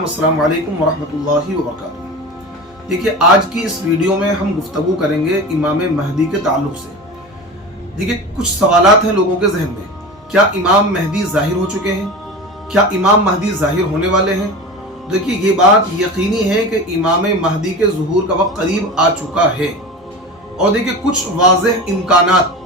नाम अस्सलाम वालेकुम वरहमतुल्लाहि वबरकातुहू। देखिए, आज की इस वीडियो में हम गुफ्तगू करेंगे इमाम महदी के ताल्लुक से। देखिए, कुछ सवालात हैं लोगों के जहन में। क्या इमाम महदी जाहिर हो चुके हैं? क्या इमाम महदी जाहिर होने वाले हैं? देखिए, ये बात यकीनी है कि इमाम महदी के ज़ुहूर का वक्त करीब आ चुका है। और देखिए, कुछ वाज़ेह इम्कानात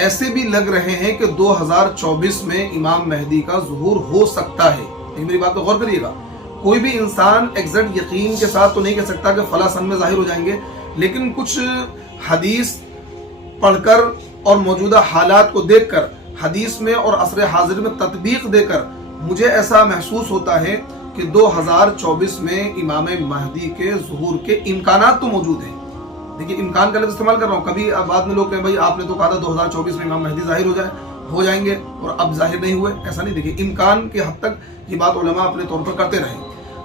ऐसे भी लग रहे हैं कि 2024 में इमाम महदी का ज़ुहूर हो सकता है। मेरी बात को गौर करिएगा। कोई भी इंसान एग्जैक्ट यकीन के साथ तो नहीं कह सकता कि फला सन में जाहिर हो जाएंगे, लेकिन कुछ हदीस पढ़कर और मौजूदा हालात को देखकर, हदीस में और असर हाजिर में तत्बीक देकर मुझे ऐसा महसूस होता है कि 2024 में इमाम महदी के ज़ुहूर के इम्कानात तो मौजूद हैं। देखिए, इम्कान का लफ्ज़ इस्तेमाल कर रहा हूँ। कभी बाद में लोग कहें भाई आपने तो कहा था 2024 में इमाम महदी जाहिर हो जाएंगे और अब जाहिर नहीं हुए। ऐसा नहीं। देखिए, इम्कान के हद तक ये बात उलमा अपने तौर पर करते रहे,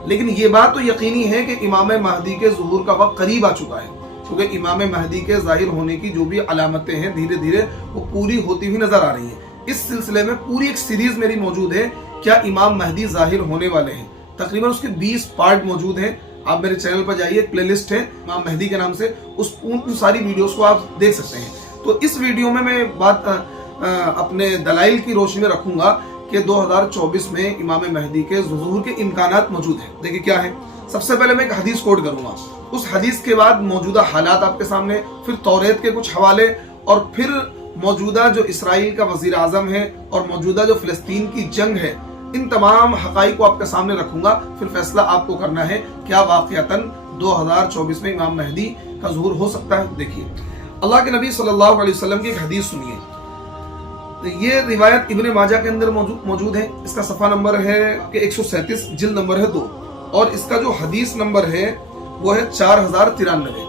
लेकिन ये बात तो यकीनी है कि इमाम महदी के ज़ुहूर का वक्त करीब आ चुका है, क्योंकि इमाम महदी के जाहिर होने की जो भी अलामतें हैं धीरे धीरे वो पूरी होती हुई नजर आ रही हैं। इस सिलसिले में पूरी एक सीरीज मेरी मौजूद है, क्या इमाम महदी जाहिर होने वाले हैं। तकरीबन उसके 20 पार्ट मौजूद हैं। आप मेरे चैनल पर जाइए, एक प्लेलिस्ट है इमाम महदी के नाम से, उन सारी वीडियोस को आप देख सकते हैं। तो इस वीडियो में मैं बात अपने दलाइल की रोशनी में रखूंगा कि 2024 में इमाम महदी के ज़ुहूर के इम्कानात मौजूद हैं। देखिए क्या है। सबसे पहले मैं एक हदीस कोट करूंगा, उस हदीस के बाद मौजूदा हालात आपके सामने, फिर तौरेत के कुछ हवाले, और फिर मौजूदा जो इसराइल का वजीर आजम है और मौजूदा जो फिलिस्तीन की जंग है, इन तमाम हकाइक को आपके सामने रखूंगा। फिर फैसला आपको करना है क्या वाकयातन 2024 में इमाम महदी का ज़ुहूर हो सकता है। देखिए, अल्लाह के नबी सल्लल्लाहु अलैहि वसल्लम की एक हदीस सुनिए। ये रिवायत इब्ने माजा के अंदर मौजूद है। इसका सफ़ा नंबर है कि 137, जिल्द नंबर है 2, और इसका जो हदीस नंबर है वो है 4093।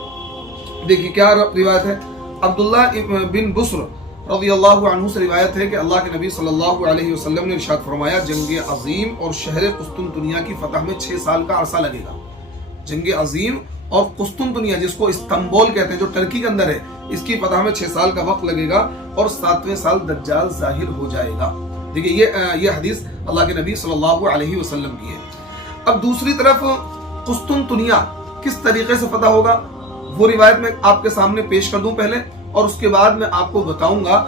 देखिए क्या रिवायत है। अब्दुल्ला बिन बुस्र रज़ियल्लाहु अन्हु से रिवायत है कि अल्लाह के नबी सल्लल्लाहु अलैहि वसल्लम ने इरशाद फरमाया, जंग अजीम और शहर कुस्तुनतुनिया की फतह में 6 साल का अरसा लगेगा। जंग अजीम और कुस्तुनतुनिया, जिसको इस्तांबुल कहते हैं, जो टर्की के अंदर है, इसकी फतह में 6 साल का वक्त लगेगा और 7वें साल दज्जाल जाहिर हो जाएगा। देखिए ये हदीस अल्लाह के नबी सल्लल्लाहु अलैहि वसल्लम की है। अब दूसरी तरफ कुस्तुनतुनिया किस तरीके से फतह होगा वो रिवायत मैं आपके सामने पेश कर दूं पहले, और उसके बाद मैं आपको बताऊंगा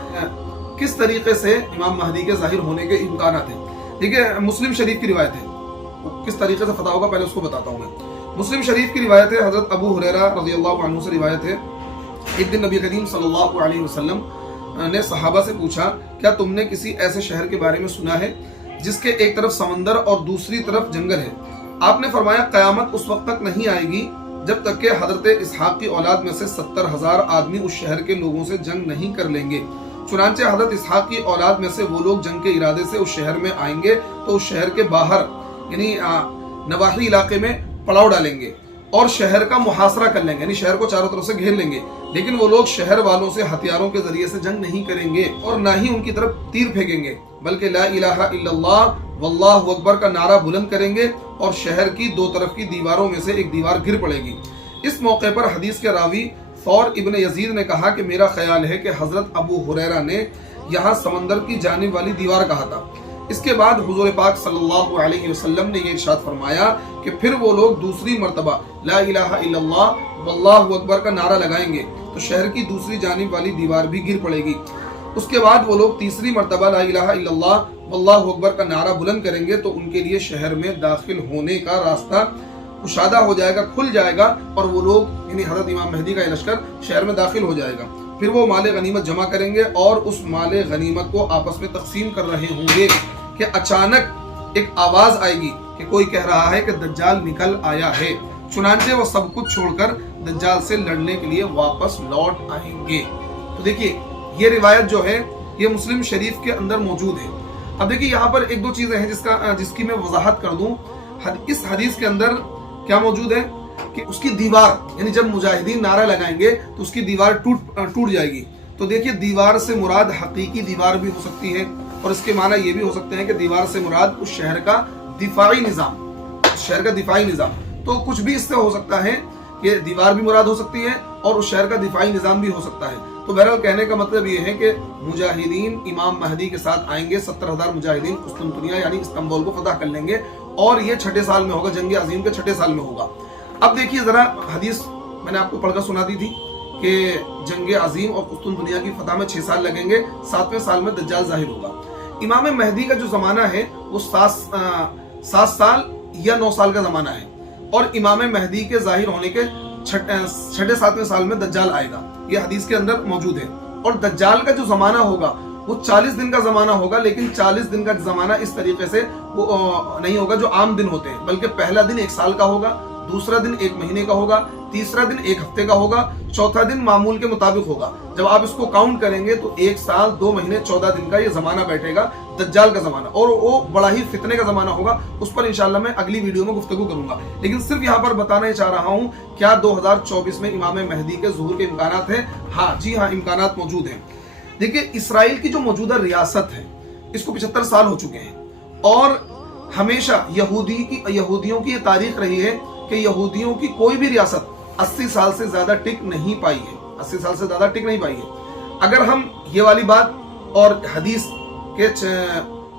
किस तरीके से इमाम महदी के जाहिर होने के इम्कानात हैं। देखिए, मुस्लिम शरीफ की रिवायत है, किस तरीके से फतह होगा पहले उसको बताता हूं मैं। मुस्लिम शरीफ की रिवायत है, हजरत अबू हुरैरा रज़ियल्लाहु अन्हु से रिवायत है। एक दिन नबी करीम सल्लल्लाहु अलैहि वसल्लम ने सहाबा से पूछा, क्या तुमने किसी ऐसे शहर के बारे में सुना है जिसके एक तरफ समंदर और दूसरी तरफ जंगल है? आपने फरमाया, कयामत उस वक्त तक नहीं आएगी जब तक कि हजरत इसहाक की औलाद में से 70,000 आदमी उस शहर के लोगों से जंग नहीं कर लेंगे। चुनांचे हजरत इसहाक की औलाद में से वो लोग जंग के इरादे से उस शहर में आएंगे तो उस शहर के बाहर यानी नवाही इलाके में पड़ाव डालेंगे और शहर का मुहासरा कर लेंगे, यानी शहर को चारों तरफ से घेर लेंगे। लेकिन वो लोग शहर वालों से हथियारों के जरिए से जंग नहीं करेंगे और ना ही उनकी तरफ तीर फेंकेंगे, बल्कि ला इलाहा इल्लल्लाह वल्लाहु अकबर का नारा बुलंद करेंगे और शहर की 2 तरफ की दीवारों में से एक दीवार गिर पड़ेगी। इस मौके पर हदीस के रावी फौर इब्न यजीद ने कहा कि मेरा ख्याल है कि हजरत अबू हुरैरा ने यहाँ समंदर की जानिब वाली दीवार कहा था। इसके बाद हुजूर पाक सल्लल्लाहु अलैहि वसल्लम ने ये इरशाद फरमाया कि फिर वो लोग दूसरी मर्तबा ला इलाहा इल्लल्लाह वल्लाहु अकबर का नारा लगाएंगे तो शहर की दूसरी जानिब वाली दीवार भी गिर पड़ेगी। उसके बाद वो लोग तीसरी मर्तबा ला इलाहा इल्लल्लाह वल्लाहु अकबर का नारा बुलंद करेंगे तो उनके लिए शहर में दाखिल होने का रास्ता कुशादा हो जाएगा, खुल जाएगा, और वो लोग यानी हजरत इमाम महदी का लश्कर शहर में दाखिल हो जाएगा। फिर वो माले गनीमत जमा करेंगे और उस माले गनीमत को आपस में तकसीम कर रहे होंगे कि अचानक एक आवाज आएगी कि कोई कह रहा है कि दज्जाल निकल आया है। चुनांचे वो सब कुछ छोड़कर दज्जाल से लड़ने के लिए वापस लौट आएंगे। तो देखिए, ये रिवायत जो है ये मुस्लिम शरीफ के अंदर मौजूद है। अब देखिए, यहाँ पर 1-2 चीजें हैं जिसकी मैं वजाहत कर दूं। इस हदीस के अंदर क्या मौजूद है कि उसकी दीवार, यानी जब मुजाहिदीन नारा लगाएंगे तो उसकी दीवार टूट जाएगी। तो देखिए, दीवार से मुराद हकीकी दीवार भी हो सकती है, और इसके माना ये भी हो सकते हैं कि दीवार से मुराद उस शहर का दिफाई निज़ाम, तो कुछ भी इससे हो सकता है कि दीवार भी मुराद हो सकती है और उस शहर का दिफाई निज़ाम भी हो सकता है। तो बहरहाल कहने का मतलब ये है कि मुजाहिदीन इमाम महदी के साथ आएंगे, 70,000 मुजाहिदीन कुस्तुनतुनिया यानी इस्तांबुल को फतह कर लेंगे اور یہ 6 साल में होगा, जंग अजीम के 6 साल में होगा। अब देखिए ज़रा हदीस मैंने आपको पढ़कर सुना दी थी कि जंग अजीम और कुस्तुन दुनिया की फतह में 6 साल लगेंगे, 7वें साल में दज्जाल जाहिर होगा। इमाम महदी का जो ज़माना है वो 7 साल या 9 साल का ज़माना है, और इमाम महदी के जाहिर होने के 6-7वें साल में दज्जाल आएगा, ये हदीस के अंदर मौजूद है। और दज्जाल का जो ज़माना होगा वो 40 दिन का ज़माना होगा, लेकिन 40 दिन का ज़माना इस तरीके से वो नहीं होगा जो आम दिन होते हैं, बल्कि पहला दिन 1 साल का होगा, दूसरा दिन 1 महीने का होगा, तीसरा दिन 1 हफ्ते का होगा, चौथा दिन मामूल के मुताबिक होगा। जब आप इसको काउंट करेंगे तो 1 साल 2 महीने 14 दिन का ये ज़माना बैठेगा, दज्जाल का ज़माना, और वो बड़ा ही फितने का ज़माना होगा। उस पर इंशाल्लाह मैं अगली वीडियो में गुफ्तगू करूंगा, लेकिन सिर्फ यहाँ पर बताना चाह रहा हूँ, क्या 2024 में इमाम महदी के ज़ुहूर के इम्कानात हैं? हाँ जी हाँ, इम्कानात मौजूद हैं। देखिए इसराइल की जो मौजूदा रियासत है इसको 75 साल हो चुके हैं, और हमेशा यहूदियों की ये तारीख रही है कि यहूदियों की कोई भी रियासत 80 साल से ज्यादा टिक नहीं पाई है, 80 साल से ज्यादा टिक नहीं पाई है। अगर हम ये वाली बात और हदीस के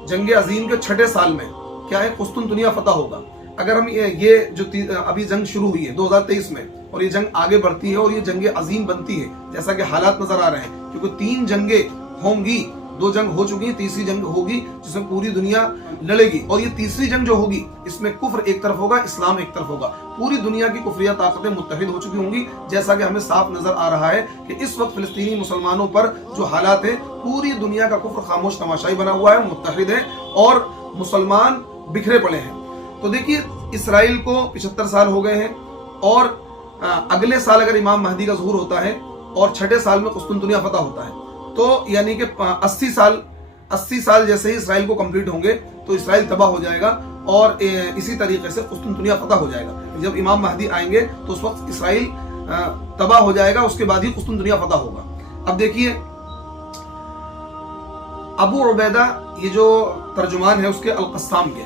जंग अजीम के 6 साल में क्या है, कुस्तुन दुनिया फतह होगा, अगर हम ये जो अभी जंग शुरू हुई है 2023 में, और ये जंग आगे बढ़ती है और ये जंग अजीम बनती है जैसा कि हालात नजर आ रहे हैं, क्योंकि 3 जंगें होंगी, 2 जंग हो चुकी हैं, तीसरी जंग होगी जिसमें पूरी दुनिया लड़ेगी, और ये तीसरी जंग जो होगी इसमें कुफ्र एक तरफ होगा, इस्लाम एक तरफ होगा। पूरी दुनिया की कुफरिया ताकतें मुत्तहिद हो चुकी होंगी, जैसा कि हमें साफ नजर आ रहा है कि इस वक्त फिलिस्तीनी मुसलमानों पर जो हालात है, पूरी दुनिया का कुफ्र खामोश तमाशाई बना हुआ है, मुत्तहिद है, और मुसलमान बिखरे पड़े हैं। तो देखिए इसराइल को 75 साल हो गए हैं, और अगले साल अगर इमाम महदी का ज़ुहूर होता है और 6 साल में कुस्तुन दुनिया फतह होता है, तो यानी कि 80 साल जैसे ही इसराइल को कंप्लीट होंगे तो इसराइल तबाह हो जाएगा, और इसी तरीके से कुस्तुन दुनिया फतह हो जाएगा। जब इमाम महदी आएंगे तो उस वक्त इसराइल तबाह हो जाएगा, उसके बाद ही कुस्तुन दुनिया फतह होगा। अब देखिए अबू उबैदा, ये जो तर्जुमान है उसके अल-क़स्साम के,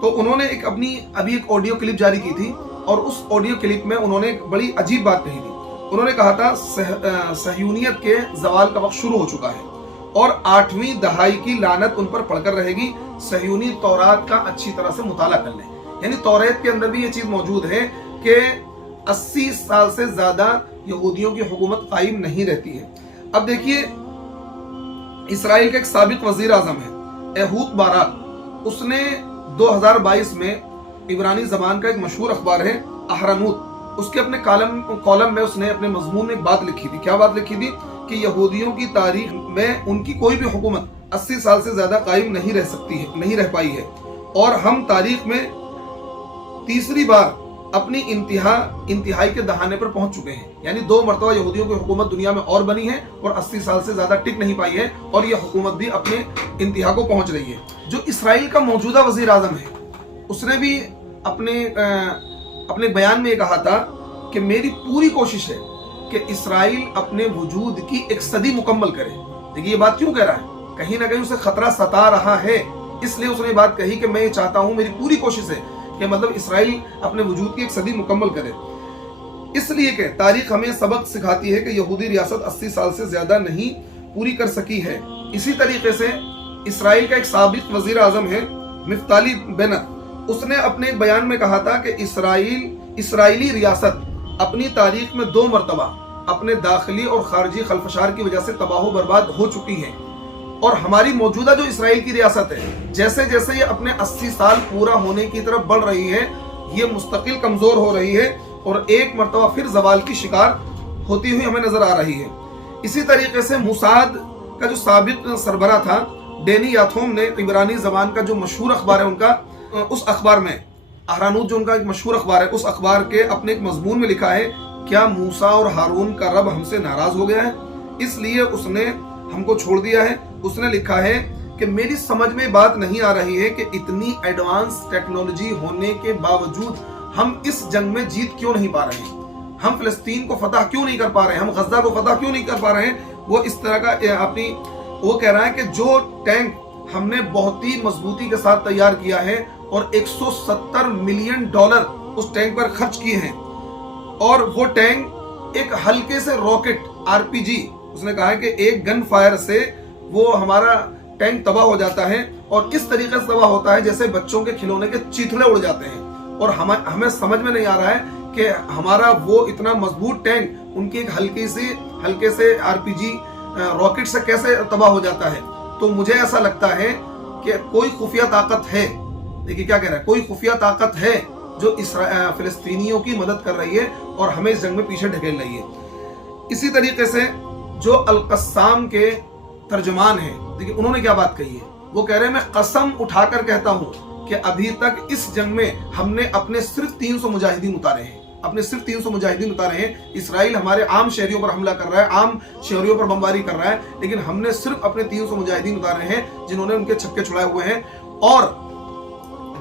तो उन्होंने अभी एक ऑडियो क्लिप जारी की थी, और उस ऑडियो क्लिप में उन्होंने एक बड़ी अजीब बात कही थी। उन्होंने कहा था सहयूनियत के ज़वाल का वक्त शुरू हो चुका है, और 8वीं दहाई की लानत उन पर पड़कर रहेगी, सहयूनी तौरात का अच्छी तरह से मुताला कर लें। यानी तौरात के अंदर भी ये चीज़ मौजूद है कि 80 साल से ज़्यादा यहूदियों की हुकूमत कायम नहीं रहती है। अब देखिए इसराइल का एक साबिक वज़ीर आज़म है एहूद बाराक, उसने 2022 में इब्रानी ज़बान का एक मशहूर अखबार है अहरानूत, उसके अपने कॉलम में उसने अपने मजमून में एक बात लिखी थी। क्या बात लिखी थी? कि यहूदियों की तारीख में उनकी कोई भी हुकूमत 80 साल से ज्यादा कायम नहीं रह पाई है, और हम तारीख में तीसरी बार अपनी इंतहाई के दहाने पर पहुंच चुके हैं। यानी 2 मरतबा यहूदियों की हुकूमत दुनिया में और बनी है, और 80 साल से ज्यादा टिक नहीं पाई है, और यह हुकूमत भी अपने इंतहा को पहुंच रही है। जो इसराइल का मौजूदा वजीर आजम है, उसने भी अपने बयान में कहा था कि मेरी पूरी कोशिश है कि इसराइल अपने वजूद की एक सदी मुकम्मल करे। देखिए ये बात क्यों कह रहा है, कहीं ना कहीं उसे खतरा सता रहा है, इसलिए उसने बात कही कि मैं ये चाहता हूं, मेरी पूरी कोशिश है कि मतलब इसराइल अपने वजूद की एक सदी मुकम्मल करे। इसलिए कि तारीख हमें सबक सिखाती है कि यहूदी रियासत 80 साल से ज्यादा नहीं पूरी कर सकी है। इसी तरीके से इसराइल का एक साबिक वजीर आजम है मिफ्ताली बेनत, उसने अपने एक बयान में कहा था कि इसराइली रियासत अपनी तारीख में 2 मरतबा अपने दाखिली और खारजी खलफशार की वजह से तबाह बर्बाद हो चुकी है, और हमारी मौजूदा जो इसराइल की रियासत है, जैसे जैसे ये अपने 80 साल पूरा होने की तरफ बढ़ रही है, ये मुस्तकिल कमजोर हो रही है, और एक मरतबा फिर जवाल की शिकार होती हुई हमें नजर आ रही है। इसी तरीके से मुसाद का जो साबिक सरबरा था डेनी याथोम ने इब्रानी जबान का जो मशहूर अखबार है उनका, उस अखबार में अहरानूत जो उनका एक मशहूर अखबार है, उस अखबार के अपने एक मजमून में लिखा है, क्या मूसा और हारून का रब हमसे नाराज हो गया है, इसलिए उसने हमको छोड़ दिया है। उसने लिखा है कि मेरी समझ में बात नहीं आ रही है कि इतनी एडवांस टेक्नोलॉजी होने के बावजूद हम इस जंग में जीत क्यों नहीं पा रहे, हम फिलिस्तीन को फतह क्यों नहीं कर पा रहे, हम गजा को फतह क्यों नहीं कर पा रहे हैं। वो इस तरह का वो कह रहा है कि जो टैंक हमने बहुत ही मजबूती के साथ तैयार किया है और 170 मिलियन डॉलर उस टैंक पर खर्च किए हैं, और वो टैंक एक हल्के से रॉकेट आरपीजी, उसने कहा है कि एक गन फायर से वो हमारा टैंक तबाह हो जाता है, اور इस तरीके से तबाह होता है जैसे बच्चों के खिलौने के चीथड़े उड़ जाते हैं, और हमें समझ में नहीं आ रहा है कि हमारा वो इतना मजबूत टैंक उनकी एक हल्के से आरपीजी रॉकेट से कैसे तबाह हो जाता है। तो मुझे ऐसा लगता है कि कोई खुफिया ताकत है, देखिए क्या कह रहा है, कोई खुफिया ताकत है जो फिलिस्तीनियों की मदद कर रही है और हमें इस जंग में पीछे ढकेल रही है। इसी तरीके से जो अल-कस्साम के तर्जुमान हैं, देखिए उन्होंने क्या बात कही है, वो कह रहे हैं मैं कसम उठाकर कहता हूं कि अभी तक इस जंग में हमने अपने सिर्फ 300 मुजाहिदीन उतारे हैं, अपने सिर्फ 300 मुजाहिदीन उतारे हैं। इसराइल हमारे आम शहरियों पर हमला कर रहा है, आम शहरियों पर बमबारी कर रहा है, लेकिन हमने सिर्फ अपने 300 मुजाहिदीन उतारे हैं जिन्होंने उनके छक्के छुड़ाए हुए हैं, और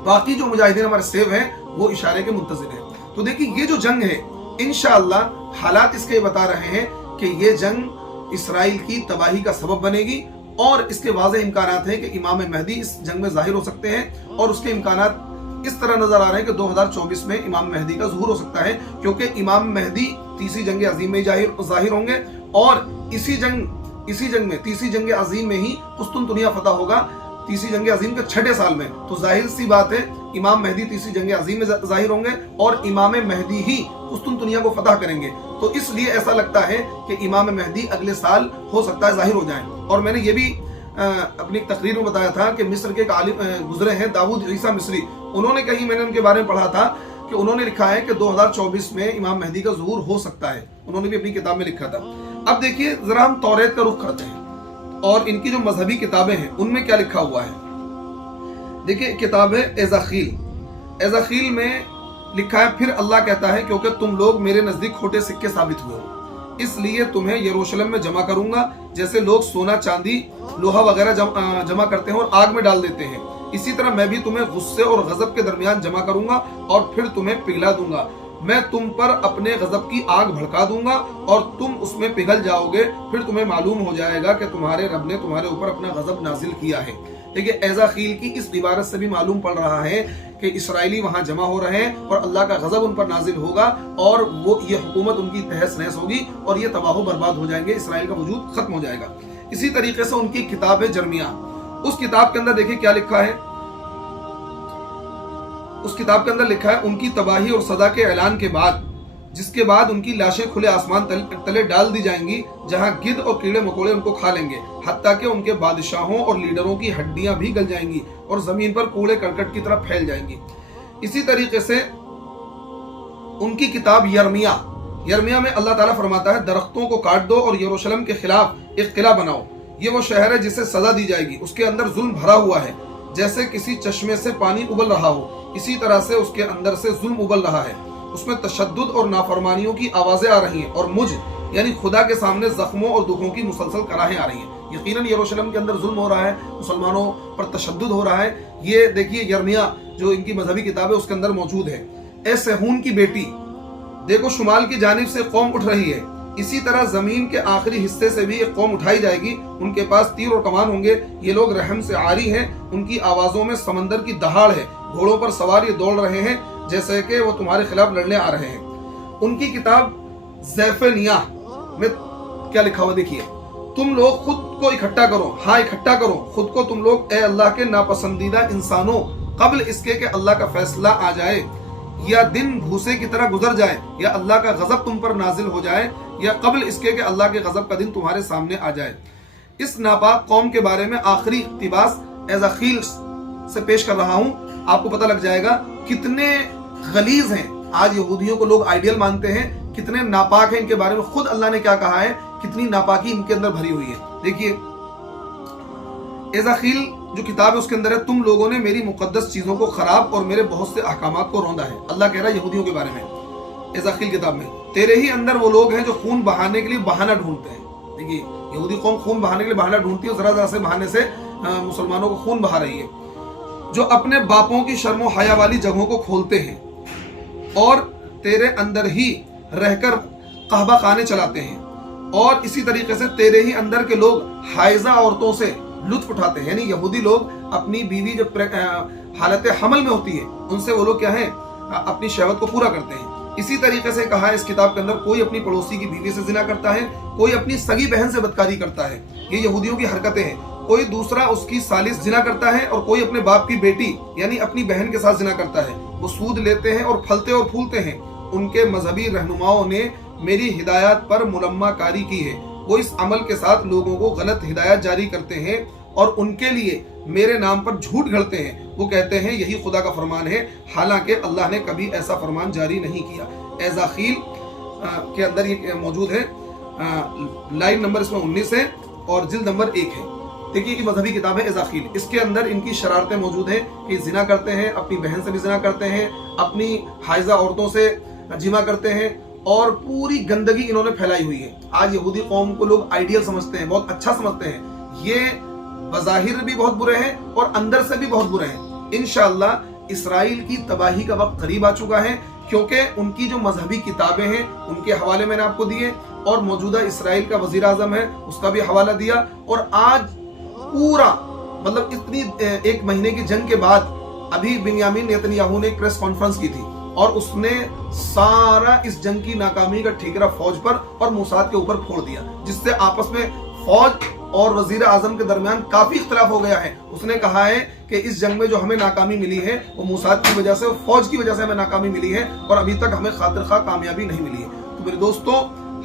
बाकी जो मुजाहिदीन हमारे सेव हैं वो इशारे के मुंतज़िर हैं। तो देखिए ये जो जंग है, इंशाअल्लाह हालात इसके बता रहे हैं कि ये जंग इसराइल की तबाही का सबब बनेगी, और इसके वाज़ेह इम्कानात हैं कि इमाम महदी इस जंग में जाहिर हो सकते हैं, और उसके इम्कानात इस तरह नजर आ रहे हैं कि 2024 में इमाम महदी का ज़ुहूर हो सकता है, क्योंकि इमाम महदी तीसरी जंग अज़ीम में जाहिर होंगे, और इसी जंग में तीसरी जंग अज़ीम में ही कुस्तुनतुनिया फतह होगा, तीसरी जंग अज़ीम के 6ठे साल में। तो जाहिर सी बात है इमाम महदी तीसरी जंग अज़ीम में जाहिर होंगे और इमाम महदी ही कुस्तुनतुनिया को फतह करेंगे। तो इसलिए ऐसा लगता है कि इमाम महदी अगले साल हो सकता है जाहिर हो जाएं। और मैंने ये भी अपनी तकरीर में बताया था कि मिस्र के एक आलिम गुजरे हैं, दाऊद ईसा मिस्री, उन्होंने कहीं मैंने उनके बारे में पढ़ा था कि उन्होंने लिखा है कि 2024 में इमाम महदी का ज़ुहूर हो सकता है, उन्होंने भी अपनी किताब में लिखा था। अब देखिए जरा हम तौरेत का रुख करते हैं और इनकी जो मजहबी किताबें हैं उनमें क्या लिखा हुआ है। देखिए किताब है एज़ाखील में लिखा है, फिर अल्लाह कहता है क्योंकि तुम लोग मेरे नजदीक खोटे सिक्के साबित हुए हो, इसलिए तुम्हें यरूशलेम में जमा करूंगा, जैसे लोग सोना चांदी लोहा वगैरह जमा करते हैं और आग में डाल देते हैं, इसी तरह मैं भी तुम्हें गुस्से और गजब के दरमियान जमा करूंगा और फिर तुम्हें पिघला दूंगा। मैं तुम पर अपने गजब की आग भड़का दूंगा और तुम उसमें पिघल जाओगे, फिर तुम्हें मालूम हो जाएगा कि तुम्हारे रब ने तुम्हारे ऊपर अपना गजब नाजिल किया है। देखिए एज़ाखील की इस इबारत से भी मालूम पड़ रहा है कि इसराइली वहां जमा हो रहे हैं और अल्लाह का गजब उन पर नाजिल होगा और वो ये हुकूमत उनकी तहस नहस होगी और ये तबाह बर्बाद हो जाएंगे, इसराइल का वजूद खत्म हो जाएगा। इसी तरीके से उनकी किताब है जर्मिया, उस किताब के अंदर देखिए क्या लिखा है। उस किताब के अंदर लिखा है उनकी तबाही और सजा के ऐलान के बाद, जिसके बाद उनकी लाशें खुले आसमान तले डाल दी जाएंगी, जहां गिद्ध और कीड़े मकोड़े उनको खा लेंगे, हत्ता कि उनके बादशाहों और लीडरों की हड्डियां भी गल जाएंगी और जमीन पर कूड़े करकट की तरह फैल जाएंगी। इसी तरीके से उनकी किताब यर्मिया में अल्लाह ताला फरमाता है दरख्तों को काट दो और यरूशलेम के खिलाफ एक किला बनाओ, ये वो शहर है जिसे सजा दी जाएगी, उसके अंदर जुल्म भरा हुआ है, जैसे किसी चश्मे से पानी उबल रहा हो, इसी तरह से उसके अंदर से जुल्म उबल रहा है, उसमें तशद्दुद और नाफरमानियों की आवाजें आ रही हैं और मुझ यानी खुदा के सामने जख्मों और दुखों की मुसलसल कराहें आ रही हैं। यकीनन यरूशलेम के अंदर जुल्म हो रहा है, मुसलमानों पर तशद्दुद हो रहा है। ये देखिए यर्मिया जो इनकी मजहबी किताब है उसके अंदर मौजूद है। ए सेहून की बेटी, देखो शुमाल की जानिब से कौम उठ रही है, इसी तरह जमीन के आखिरी हिस्से से भी एक कौम उठाई जाएगी, उनके पास तीर और कमान होंगे, ये लोग रहम से आरी हैं, उनकी आवाजों में समंदर की दहाड़ है, घोड़ों पर सवार ये दौड़ रहे हैं जैसे कि वो तुम्हारे खिलाफ लड़ने आ रहे हैं। उनकी किताब ज़ैफ़निया में क्या लिखा हुआ देखिए, तुम लोग खुद को इकट्ठा करो, हाँ इकट्ठा करो खुद को तुम लोग, ए अल्लाह के नापसंदीदा इंसानों, कबल इसके कि अल्लाह का फैसला आ जाए, या दिन भूसे की तरह गुजर जाए, या अल्लाह का गजब तुम पर नाजिल हो जाए, या कबल इसके कि अल्लाह के गजब का दिन तुम्हारे सामने आ जाए। इस नापाक कौम के बारे में आखिरी इक्तिबास एज़ाखील से पेश कर रहा हूँ, आपको पता लग जाएगा कितने गलीज हैं। आज यहूदियों को लोग आइडियल मानते हैं, कितने नापाक हैं इनके बारे में खुद अल्लाह ने क्या कहा है, कितनी नापाकी इनके अंदर भरी हुई है। देखिए एज़ाखील जो किताब है उसके अंदर है, तुम लोगों ने मेरी मुकद्दस चीजों को खराब और मेरे बहुत से अहकामात को रौंदा है। अल्लाह कह रहा है यहूदियों के बारे में एज़ाखील किताब में, तेरे ही अंदर वो लोग हैं जो खून बहाने के लिए बहाना ढूंढते हैं। देखिए यहूदी कौम खून बहाने के लिए बहाना ढूंढती है, जरा जरा से बहाने से मुसलमानों को खून बहा रही है, जो अपने बापों की शर्मो हया वाली जगहों को खोलते हैं और तेरे अंदर ही रहकर कहबा खाने चलाते हैं, और इसी तरीके से तेरे ही अंदर के लोग हाइजा औरतों से लुत्फ उठाते हैं। यानी यहूदी लोग अपनी बीवी जब हालत हमल में होती है उनसे वो लोग क्या है अपनी शहवत को पूरा करते हैं। इसी तरीके से कहा है इस किताब के अंदर, कोई अपनी पड़ोसी की बीवी से जिना करता है, कोई अपनी सगी बहन से बदकारी करता है, ये यहूदियों की हरकतें हैं। कोई दूसरा उसकी सालिस जिना करता है और कोई अपने बाप की बेटी यानी अपनी बहन के साथ जिना करता है, वो सूद लेते हैं और फलते और फूलते हैं। उनके मजहबी रहनुमाओं ने मेरी हिदायत पर मुलम्मा कारी की है, वो इस अमल के साथ लोगों को गलत हिदायत जारी करते हैं और उनके लिए मेरे नाम पर झूठ गढ़ते हैं। वो कहते हैं यही खुदा का फरमान है, हालांकि अल्लाह ने कभी ऐसा फरमान जारी नहीं किया। एज़ाखील के अंदर ये मौजूद है, लाइन नंबर इसमें 19 है और जिल्द नंबर 1 है। देखिए कि मजहबी किताब है एज़ाखील, इसके अंदर इनकी शरारतें मौजूद हैं कि जिना करते हैं, अपनी बहन से भी जिना करते हैं, अपनी हाइजा औरतों से जिमा करते हैं और पूरी गंदगी इन्होंने फैलाई हुई है। आज यहूदी कौम को लोग आइडियल समझते हैं, बहुत अच्छा समझते हैं। ये बज़ाहिर भी बहुत बुरे हैं और अंदर से भी बहुत बुरे हैं। इंशाअल्लाह इसराइल की तबाही का वक्त करीब आ चुका है, क्योंकि उनकी जो मजहबी किताबें हैं उनके हवाले मैंने आपको दिए और मौजूदा इसराइल का वजीर आजम है उसका भी हवाला दिया। और आज पूरा मतलब इतनी 1 महीने की जंग के बाद अभी बिन्यामीन नेतन्याहू ने प्रेस कॉन्फ्रेंस की थी और उसने सारा इस जंग की नाकामी का ठिकरा फौज पर और मोसाद के ऊपर फोड़ दिया, जिससे आपस में फौज और वजीर आजम के दरमियान काफी इख्तिलाफ हो गया है। उसने कहा है कि इस जंग में जो हमें नाकामी मिली है वो मोसाद की वजह से, फौज की वजह से हमें नाकामी मिली है और अभी तक हमें खातिर खा कामयाबी नहीं मिली है। तो मेरे दोस्तों,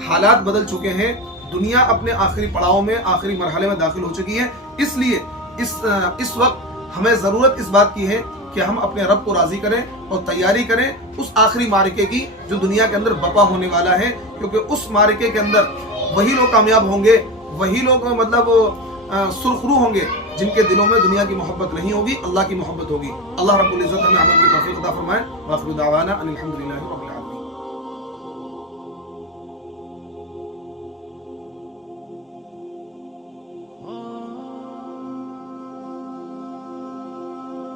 हालात बदल चुके हैं, दुनिया अपने आखिरी पड़ाव में, आखिरी मरहले में दाखिल हो चुकी है। इसलिए इस वक्त हमें जरूरत इस बात की है कि हम अपने रब को राजी करें और तैयारी करें उस आखिरी मार्के की जो दुनिया के अंदर बपा होने वाला है, क्योंकि उस मार्के के अंदर वही लोग कामयाब होंगे, वही लोग मतलब सुरखरू होंगे जिनके दिलों में दुनिया की मोहब्बत नहीं होगी, अल्लाह की मोहब्बत होगी। अल्लाह रब्बुल इज्जत हमें अमल की तौफीक अता फरमाए। वाखिर दावाना अनिल हम्दुलिल्लाहि रब्बिल आलमीन।